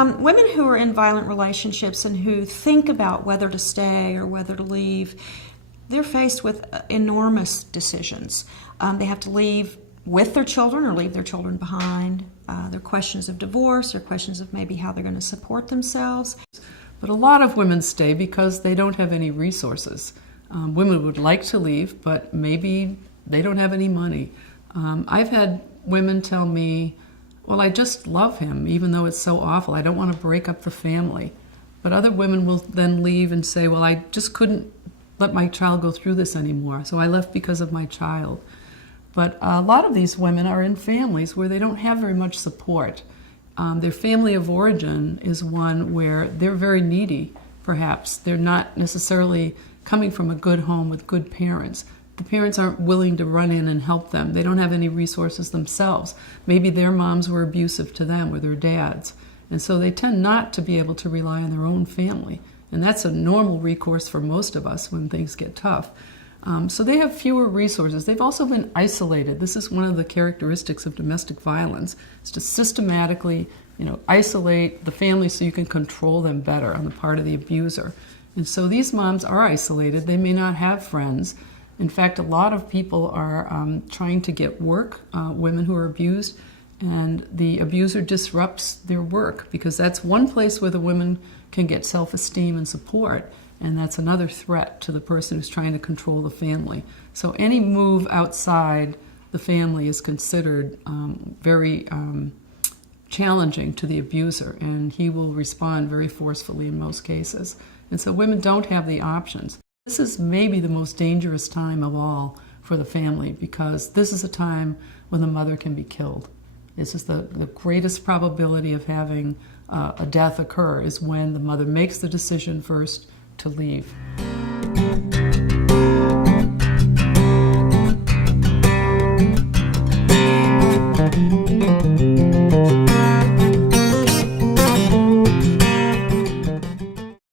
Women who are in violent relationships and who think about whether to stay or whether to leave, they're faced with enormous decisions. They have to leave with their children or leave their children behind. There are questions of divorce, there are questions of maybe how they're going to support themselves. But a lot of women stay because they don't have any resources. Women would like to leave, but maybe they don't have any money. I've had women tell me, well, I just love him, even though it's so awful. I don't want to break up the family. But other women will then leave and say, well, I just couldn't let my child go through this anymore, so I left because of my child. But a lot of these women are in families where they don't have very much support. Their family of origin is one where they're very needy, perhaps. They're not necessarily coming from a good home with good parents. The parents aren't willing to run in and help them. They don't have any resources themselves. Maybe their moms were abusive to them or their dads. And so they tend not to be able to rely on their own family. And that's a normal recourse for most of us when things get tough. So they have fewer resources. They've also been isolated. This is one of the characteristics of domestic violence. It's to systematically, isolate the family so you can control them better on the part of the abuser. And so these moms are isolated. They may not have friends. In fact, a lot of people are trying to get work, women who are abused, and the abuser disrupts their work because that's one place where the women can get self-esteem and support. And that's another threat to the person who's trying to control the family. So any move outside the family is considered very challenging to the abuser, and he will respond very forcefully in most cases. And so women don't have the options. This is maybe the most dangerous time of all for the family because this is a time when the mother can be killed. This is the greatest probability of having a death occur is when the mother makes the decision first to leave.